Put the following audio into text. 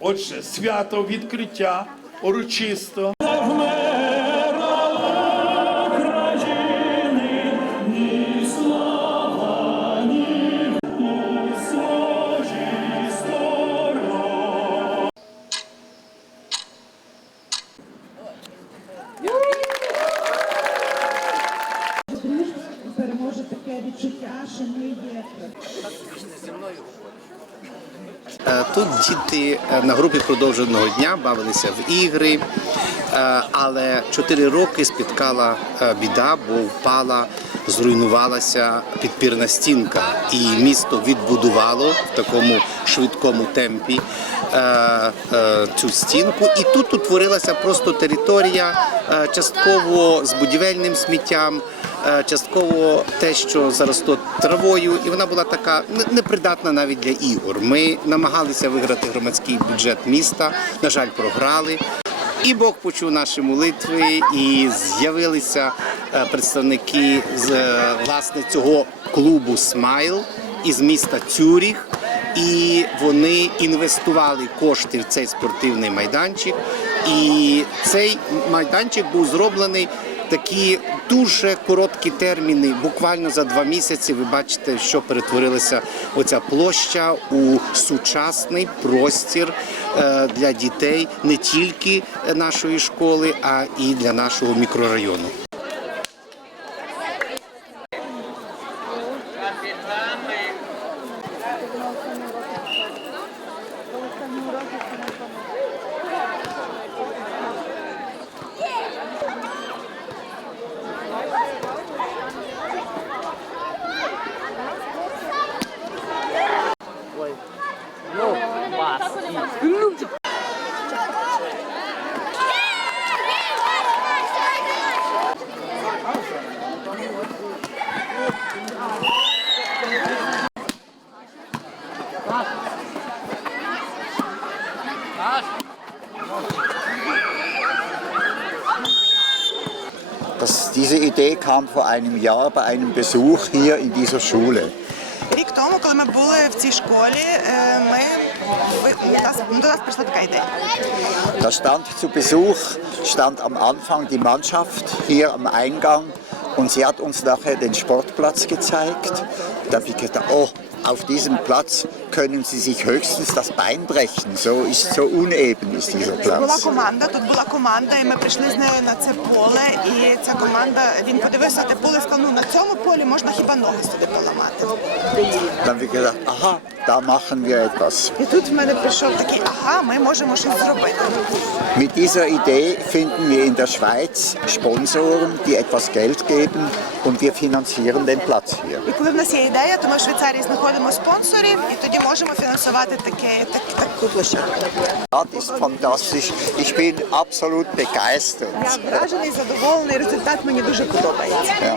Отже, свято відкриття урочисто. Відчуття, що ми є. Е, Тут діти е, на групі продовженого дня бавилися в ігри, е, але 4 роки спіткала біда, бо впала, зруйнувалася підпірна стінка, і місто відбудувало в такому швидкому темпі цю стінку. І тут утворилася просто територія, частково з будівельним сміттям. Е, Частково те, що заросло травою, і вона була така непридатна навіть для ігор. Ми намагалися виграти громадський бюджет міста. На жаль, програли. І Бог почув наші молитви, і з'явилися е, представники з е, власне цього клубу Смайл із міста Цюріх. І вони інвестували кошти в цей спортивний майданчик. І цей майданчик був зроблений такі дуже короткі терміни. Буквально за два місяці ви бачите, що перетворилася оця площа у сучасний простір е, для дітей не тільки нашої школи, а і для нашого мікрорайону. Diese Idee kam vor einem Jahr bei einem Besuch hier in dieser Schule. Рік тому, коли ми були в цій школі, е, ми ви- нас- до нас прийшла така ідея. Da stand zu Besuch, stand am Anfang die Mannschaft hier am Eingang und sie hat uns nachher den Sportplatz gezeigt. Da habe ich gedacht, oh, auf diesem Platz können sie sich höchstens das Bein brechen. So ist so uneben ist dieser Була Platz. команда, тут була команда, і ми прийшли з нею на це поле. І ця команда, він подивився на те поле і сказав, ну на цьому полі можна хіба ноги собі поламати. Dann haben wir gedacht, aha, da machen wir etwas. І тут в мене прийшов такий, ага, ми можемо щось зробити. Mit dieser Idee finden wir in der Schweiz Sponsoren, die etwas Geld geben und wir finanzieren den Platz hier. І коли в нас є ідея, то ми в Швейцарії знаходимо спонсорів, і тоді можемо фінансувати таке, так, таку площадку. Das ist fantastisch. Ich bin absolut begeistert. Я вражений, задоволений, результат мені дуже подобається. Ja.